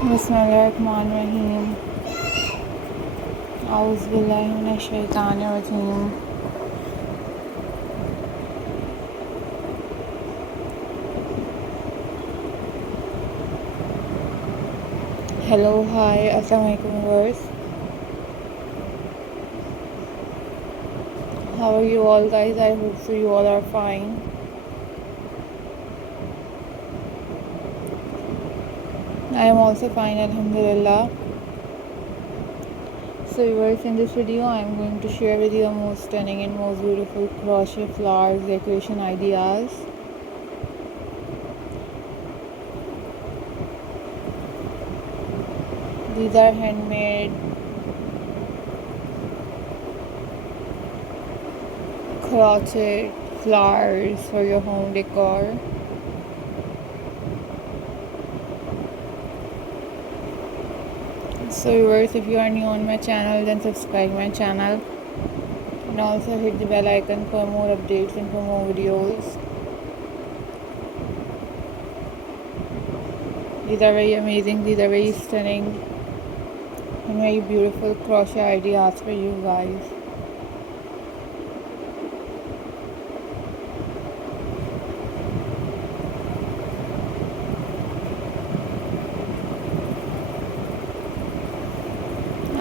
बिस्मिल्लाहिर्रहमानिर्रहीम। औज़ुबिल्लाहि मिनश्शैतानिर्रजीम। Hello, hi, assalamu alaikum viewers. How are you all guys? I hope so you all are fine. I am also fine, alhamdulillah. So viewers, in this video I am going to share with you the most stunning and most beautiful crochet flowers decoration ideas. These are handmade crocheted flowers for your home decor. So viewers, if you are new on my channel, then subscribe my channel and also hit the bell icon for more updates and for more videos. These are very amazing, these are very stunning and very beautiful crochet ideas for you guys.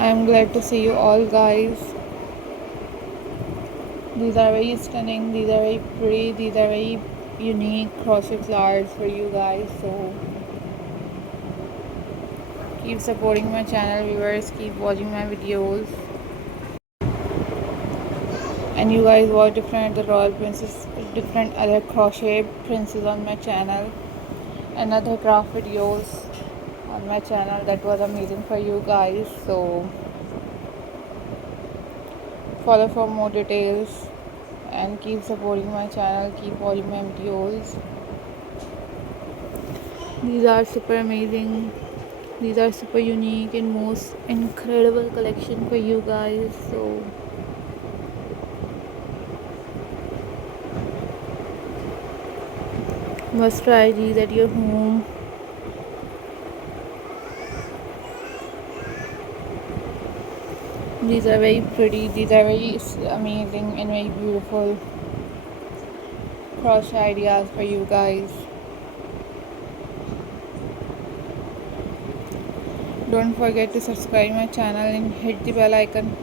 I am glad to see you all guys. These are very stunning, these are very pretty, these are very unique crochet flowers for you guys. So keep supporting my channel viewers, keep watching my videos. And you guys watch different the royal princess, different other crochet princes on my channel and other craft videos on my channel that was amazing for you guys. So follow for more details and keep supporting my channel, keep watching my videos. These are super amazing, these are super unique and most incredible collection for you guys. So must try these at your home. These are very pretty, these are very amazing and very beautiful crochet ideas for you guys. Don't forget to subscribe my channel and hit the bell icon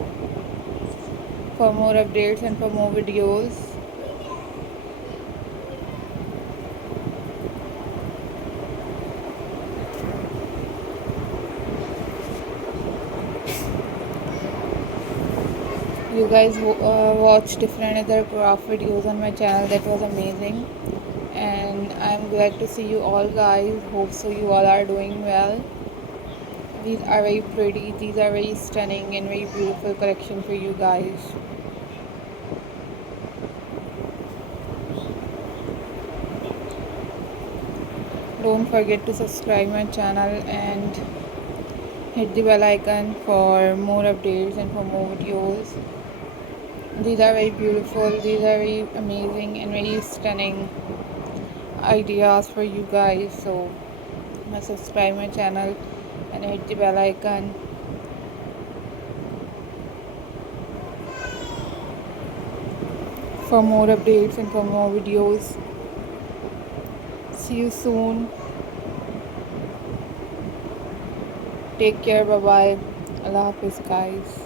for more updates and for more videos. You guys watch different other craft videos on my channel that was amazing, and I'm glad to see you all guys. Hope so you all are doing well. These are very pretty, these are very stunning and very beautiful collection for you guys. Don't forget to subscribe my channel and hit the bell icon for more updates and for more videos. These are very beautiful, these are very amazing and very stunning ideas for you guys. So subscribe my channel and hit the bell icon for more updates and for more videos. See you soon. Take care. Bye bye. Allah Hafiz guys.